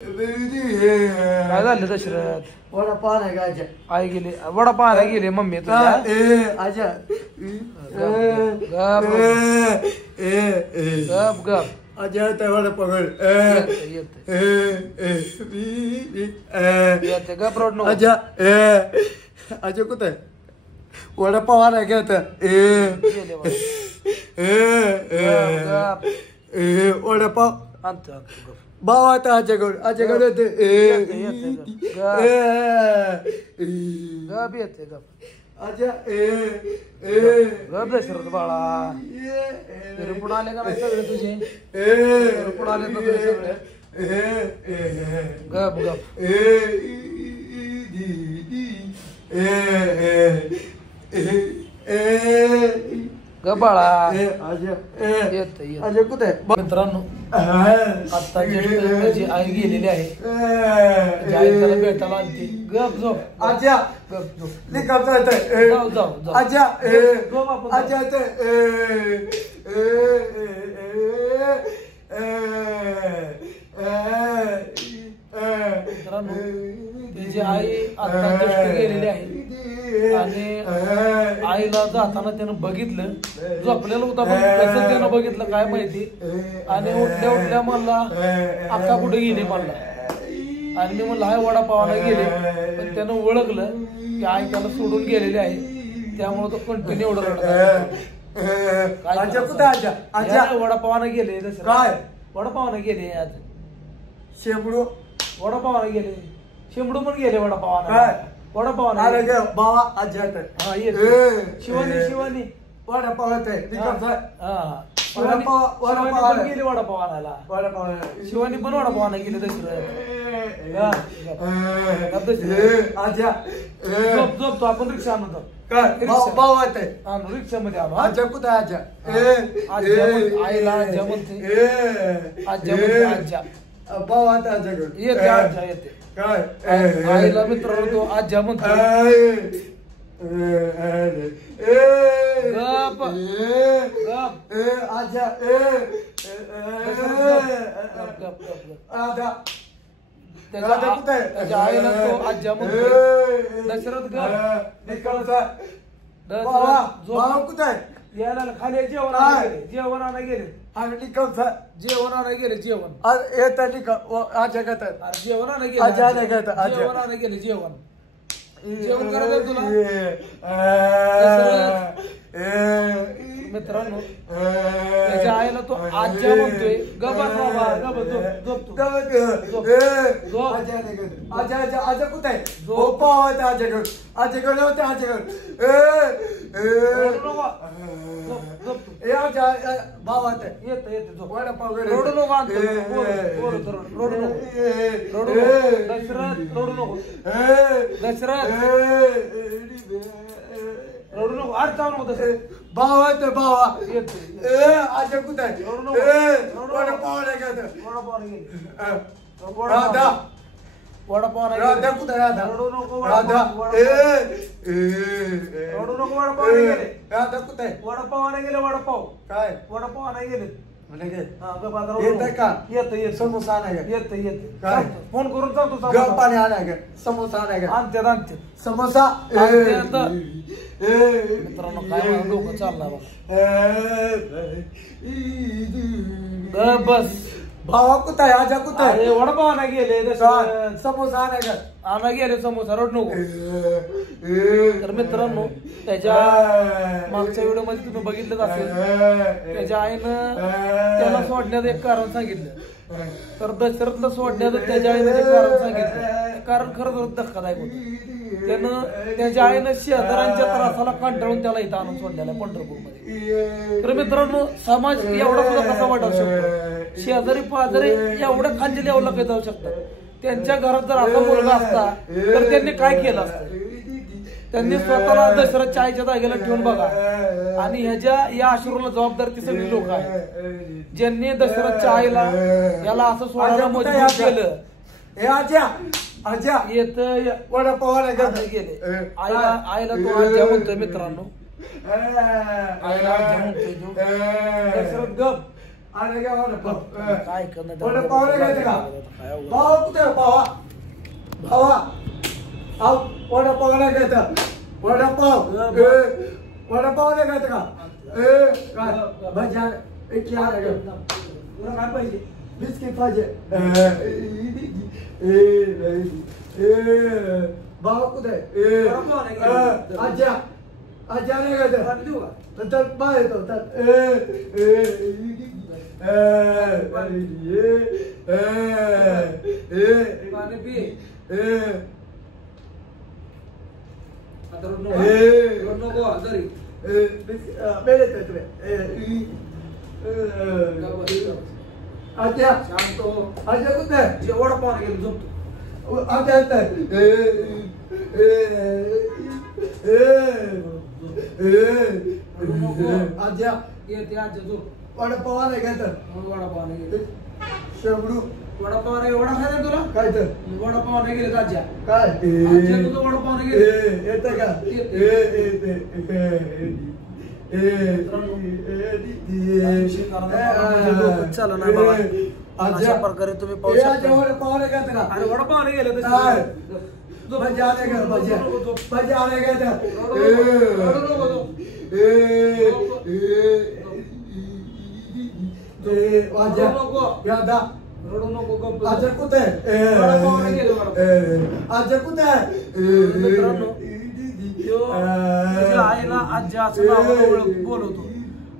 काय झालं दशरथ? वडापाव नाही गायच्या आई गेली वडापाव आणायला गेली मम्मी तुझ्या. आजा गप गप आजा त्या वडापाव येते गप रोड नको. आजा आजा कुठे वडापाव आणाय घेत गेले गप वडापाव आणतो गप. भाव आता आजाकडे गप येते गप. आजा गप दशरथ बाळा. रिपोर्ट आले का नाही सगळे तुझे? रिपोर्ट आले तर तुझे सगळे. गप गप गप बाळा. आजा येत आजा कुठे मित्रांनो आता जी आई गेलेली आहे जी आई त्याला भेटायला आलती. गप झोप आजा गप झोप. निकाल जाऊ जाऊ जाऊ. आजा झोप आपण. आजा मित्रांनो त्याची आई आता जस्ट गेलेली आहे आणि आईला जाताना त्यानं बघितलं. झोपलेलं होता पण कसं त्यानं बघितलं काय माहिती. आणि उठल्या उठल्या म्हणला अक्का कुठे गेली म्हणला. आणि मी म्हणलं हाय वडापावाला गेले. पण त्यानं ओळखलं की आई त्याला सोडून गेलेली आहे त्यामुळे तो कंटिन्यू एवढं रडत. वडापावाला गेले काय वडापावाला गेले आज शेंबडू वडापावाला गेले. शेंबडू पण गेले वडापावाला. काय वडापावाला बाबा आजा हा येत शिवानी शिवानी वडापाव हा शिवानी पण गेली वडापाव आणायला. शिवानी पण वडापाव आणायला गेले दशरथ. आजा झोप झोप तो आपण रिक्षा आणतो. काय भाव आहे आणू रिक्षामध्ये आणू. आजा कुठे आजा आईला आज्या म्हणते. आज्या म्हणते आज्या. भाव आता आजाकडे येते आज्या येते. काय आईला मित्रांनो तो आज्या म्हणतो. गप गप आजा गप गप. आजा त्याच्या आईला तो आज्या म्हणतो. दशरथ गप भाव कुठे यायला खाली जेवण आणायला गेले. जेवण आणायला गेले. जेवण आणायला गेले. जेवण येत आजा घेतात अरे जेवण आणायला गेले. आजा नाही घेत जेवण आणायला गेले. जेवण जेवण करायचं तुला मित्रांनो त्याच्या आईला तो आज्या म्हणतोय. गबस बाबा गबस झोप झोप आजा कुठे आहे झोप आजाकडे आजाकडे होते आजाकडे भावात येत येते झोप. वडापाव रोडू नको आणतो. रोडू नको दशरथ रोडू नको दशरथ रोडू नको. आज जाऊ नको दशरथ. भावा भावा येते आजा कुठे आहे वडापाव राधा वडापाव राधा कुठे राधा रोडू नको. राधा रोडू नको. वडापाव गेले. राधा कुठे आहे वडापाव आणायला गेले. वडापाव काय वडापाव आणायला गेले. येत का येत येत समोसा आणाय येत येत काय? फोन करून जातो. गरम पाणी आणाय समोसा आणाय आणते आणते समोसा मित्रांनो काय डोकं चालला बघा. बस भावा कुठं आहे आजा कुठं आहे अरे वडापाव आणायला गेले. समोसा आणाय आणा गेले समोसा रोड नको. तर मित्रांनो त्याच्या मागच्या व्हिडिओ मध्ये तुम्ही बघितलंच असेल त्याच्या आईनं त्याला सोडण्याचं एक कारण सांगितलं. तर दशरथला सोडण्याचं त्याच्या आईनं जे कारण सांगितलं कारण खरंच धक्कादायक होतं. त्यानं त्याच्या आईनं शेजाऱ्यांच्या त्रासाला कंटाळून त्याला इथं आणून सोडलेला पंढरपूरमध्ये. तर मित्रांनो समाज एवढा सुद्धा कसा वाटू शकतो. शेजारी पाजारी एवढ्या खांजी लेवलला काही जाऊ शकतात. त्यांच्या घरात जर असा मुलगा असता तर त्यांनी काय केलं असतं. त्यांनी स्वतःला दशरथच्या आईच्या जागेला ठेवून बघा. आणि ह्याच्या या अश्रूला जबाबदार ती सगळी लोक आहेत ज्यांनी दशरथच्या आईला याला असं सोडायला मजबूर केलं. आजा येत वडापाव गेले. आईला तो आज्या म्हणतोय मित्रांनो. आईला आज्या म्हणतोय. दशरथ गप अरे काय वडापाव काय करणार वडापाव नाही खायचं का भावा कुठे भावा भावा आव वडापाव नाही खायचा वडापाव वडापाव नाही खायचं का काय भज्या एक क्या तुला काय पाहिजे बिस्किट पाहिजे भावा कुठे आज्या आज्या नाही खायचं तर बाय येतो तर पाणी पी आता रोड नको घरी आज्या शांत हो. आज्या कुठे जे वडापाव गेलो झोपतो आज्या आज्या येते आजच्या झोप वडापाव नाही काय तर वडापाव नाही गेले शेवडू वडापाव नाही वडा खायचा तुला काय तर वडापाव नाही गेले आज्या काय आज्या तुझं वडापाव नाही गेले येतं का चला ना बाबा अशा प्रकारे तुम्ही पाहू शकता वडापाव नाही खायचं का अरे वडापाव नाही गेले काय भज्या नाही का भज्या भज्या नाही का वाजा यादा रडू नको गप्प आजा कुठे आजा कुठे मित्रांनो त्याच्या आईला आज्या असं नावानं बोलवतो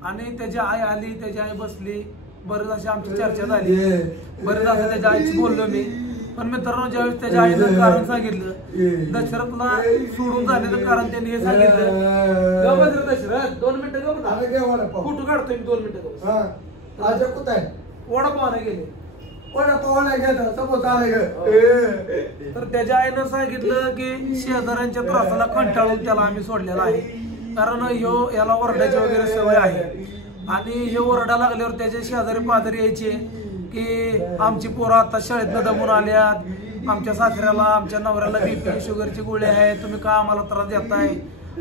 आणि त्याची आई आली त्याची आई बसली बरेच अशी आमची चर्चा झाली बरेच असं त्याच्या आईची बोललो मी पण मित्रांनो ज्यावेळेस त्याच्या आईनं कारण सांगितलं दशरथला सोडून झालेलं कारण त्यांनी हे सांगितलं दशरथ 2 मिनिटं गप कुठं काढतोय मी 2 मिनिटं आजा कुठे वडापाव नाही गेले वडापाव नाही घेत समोसा नाही तर त्याच्या आईनं सांगितलं की शेजाऱ्यांच्या त्रासाला कंटाळून त्याला आम्ही सोडलेला आहे कारण याला ओरडायची वगैरे सवय आहे आणि हे ओरडा लागल्यावर त्याचे शेजारी पाजारी यायचे की आमची पोरं आता शाळेतनं दमून आल्यात आमच्या सासऱ्याला आमच्या नवऱ्याला बीपी शुगरची गोळी आहे तुम्ही का आम्हाला त्रास देताय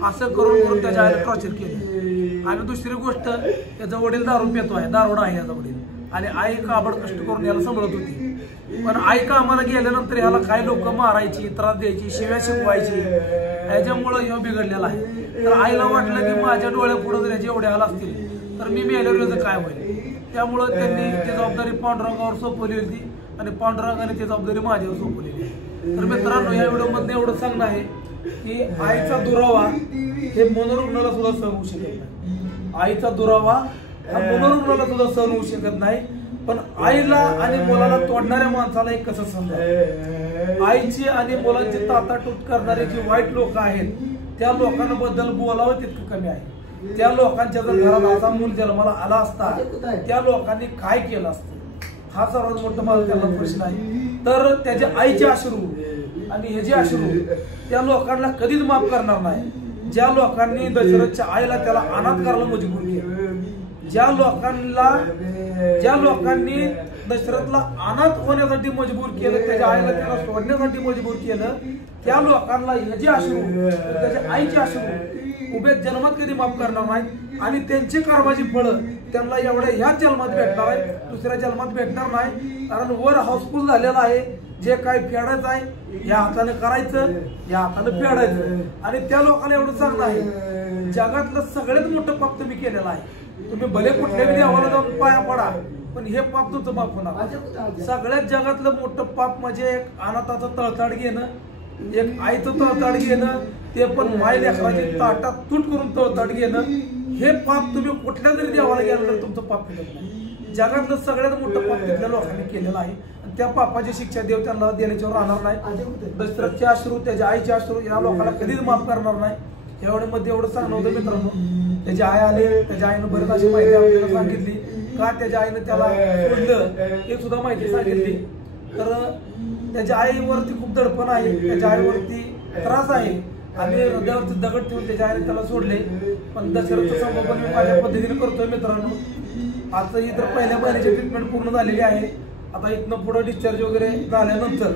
असं करून त्याच्या आईला टॉर्चर केलं आणि दुसरी गोष्ट त्याचा वडील दारू पितो आहे दारोडा आहे याचा वडील आणि आई काबड कष्ट करून याला सांभाळत होती पण आई कामाला गेल्यानंतर ह्याला काही लोक मारायची त्रास द्यायची शिव्या शिकवायची याच्यामुळं ह्यो बिघडलेला आहे तर आईला वाटलं की माझ्या डोळ्यापुढे जर याचे एवढे हाल असतील तर मी मेल्यावर याचं काय होईल त्यामुळं त्यांनी ती जबाबदारी पांडुरंगावर सोपवली होती आणि पांडुरंगाने ती जबाबदारी माझ्यावर सोपवलेली तर मित्रांनो या व्हिडिओमध्ये एवढं सांगणं आहे की आईचा दुरावा हे मनोरुग्णाला सुद्धा सहन होऊ शकत नाही आईचा दुरावा हा मनोरुग्णाला सुद्धा सहन होऊ शकत नाही पण आईला आणि मुलाला तोडणाऱ्या माणसाला एक कसं समजा आईची आणि मुलांची ताटाटूट करणारे जे वाईट लोक आहेत त्या लोकांबद्दल बोलावं तितकं कमी आहे त्या लोकांच्या जर घरात असा मूल जन्माला आला असता त्या लोकांनी काय केलं असतं हा सर्वात मोठा माझा त्याला प्रश्न आहे तर त्याच्या आईचे अश्रू आणि हे जे अश्रू त्या लोकांना कधीच माफ करणार नाही ज्या लोकांनी दशरथच्या आईला त्याला अनाथ करायला मजबूर केलं ज्या लोकांनी दशरथला अनाथ होण्यासाठी मजबूर केलं त्याच्या आईला त्याला सोडण्यासाठी मजबूर केलं त्या लोकांना ह्याचे अश्रू त्याच्या आईचे अश्रू उभे जन्मात कधी माफ करणार नाही आणि त्यांची कर्माची फळं त्यांना एवढ्या ह्याच जन्मात भेटणार आहे दुसऱ्या जन्मात भेटणार नाही कारण वर हाऊसफुल झालेला आहे जे काय फेडायचं आहे या हाताने करायचं या हाताने फेडायचं आणि त्या लोकांना एवढं सांगणं आहे जगातलं सगळ्यात मोठं पाप तुम्ही केलेलं आहे तुम्ही भले कुठल्याही देवाला जाऊन पाया पडा पण हे पाप तुमचं माफ होणार सगळ्यात जगातलं मोठं पाप म्हणजे एक अनाथाचं तळताड घेणं एक आईचं तळताड घेणं ते पण माय लेकराची ताटात तूट करून तळताड घेणं हे पाप तुम्ही कुठल्या जरी देवाला गेलं तर तुमचं पाप फिरत नाही जगातलं सगळ्यात मोठं पाप तिथल्या लोकांनी केलेलं आहे आणि त्या पापाची शिक्षा देव त्यांना देण्याच्यावर राहणार नाही दशरथचे अश्रू त्याच्या आईचे अश्रू या लोकांना कधीच माफ करणार नाही एवढ्यामध्ये एवढं सांगणं होतं मित्रांनो त्याची आई आले त्याच्या आईनं बरेच अशी माहिती आपल्याला सांगितली का त्याच्या आईनं त्याला सोडलं हे सुद्धा माहिती सांगितली तर त्याच्या आईवरती खूप दडपण आहे त्याच्या आईवरती त्रास आहे आणि हृदयावरती दगड ठेवून त्याच्या आईने त्याला सोडले पण दशरथचं संगोपन मी माझ्या पद्धतीने करतोय मित्रांनो आता ही तर पहिल्या महिन्याची ट्रीटमेंट पूर्ण झालेली आहे आता इथनं पुढे डिस्चार्ज वगैरे झाल्यानंतर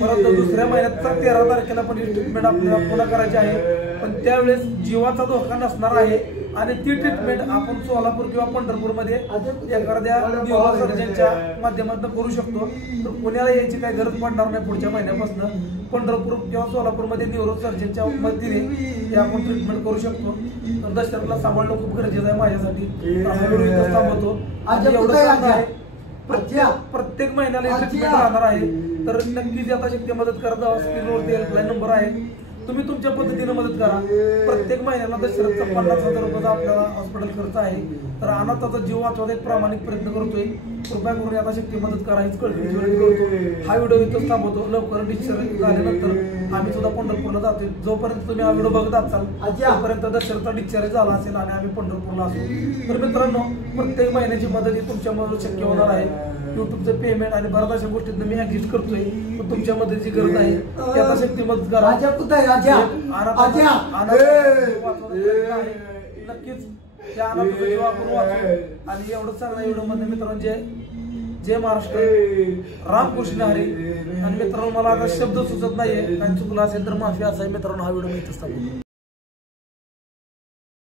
परत दुसऱ्या महिन्यात 13 तारखेला पण ही ट्रीटमेंट आपल्याला पुन्हा करायची आहे पण त्यावेळेस जीवाचा धोका नसणार आहे आणि ती ट्रीटमेंट आपण सोलापूर किंवा पंढरपूरमध्ये एखाद्या न्यूरो सर्जनच्या माध्यमातून करू शकतो. तर पुण्याला यायची काही गरज पडणार नाही. पुढच्या महिन्यापासून पंढरपूर किंवा सोलापूरमध्ये न्यूरो सर्जनच्या मदतीने हे आपण ट्रीटमेंट करू शकतो. तर दशरथला सांभाळणं खूप गरजेचं आहे माझ्यासाठी. हा व्हिडिओ इथंच थांबवतो. आणि एवढं सांगणं आहे, प्रत्येक महिन्याला ट्रीटमेंट राहणार आहे. तर नक्कीच यथाशक्ती मदत करत जावा. स्क्रीनवरती हेल्पलाईन नंबर आहे, तुम्ही तुमच्या पद्धतीने मदत करा. प्रत्येक महिन्याला दशरथचा 50,000 रुपयाचा आपल्याला हॉस्पिटल खर्च आहे. तर अनाथाचा जीव वाचवायचा एक प्रामाणिक प्रयत्न करतोय. कृपया करून यथाशक्ती मदत करा हीच कळकळीची विनंती करतो. हा व्हिडिओ इथंच थांबवतो. लवकर डिस्चार्ज झाल्यानंतर आम्ही सुद्धा पंढरपूरला जातो. जोपर्यंत तुम्ही हा व्हिडिओ बघत असाल तोपर्यंत दशरथचा डिस्चार्ज झाला असेल आणि आम्ही पंढरपूरला असू. तर मित्रांनो, प्रत्येक महिन्याची मदत ही तुमच्यामधून शक्य होणार आहे. युट्यूबचं पेमेंट आणि बऱ्याच अशा गोष्टीत मी ऍडजस्ट करतोय. पण तुमच्या मदतीची गरज आहे. यथाशक्ती मदत करा. नक्कीच त्या अनाथाचा जीव आपण वाचू. आणि एवढंच सांगणं व्हिडिओ मध्ये मित्रांनो, जय महाराष्ट्र, रामकृष्ण हरी. आणि मित्रांनो, मला आता शब्द सुचत नाहीये, काही चुकला असेल तर माफी. असा मित्रांनो हा व्हिडिओ मी इथंच थांबवतो.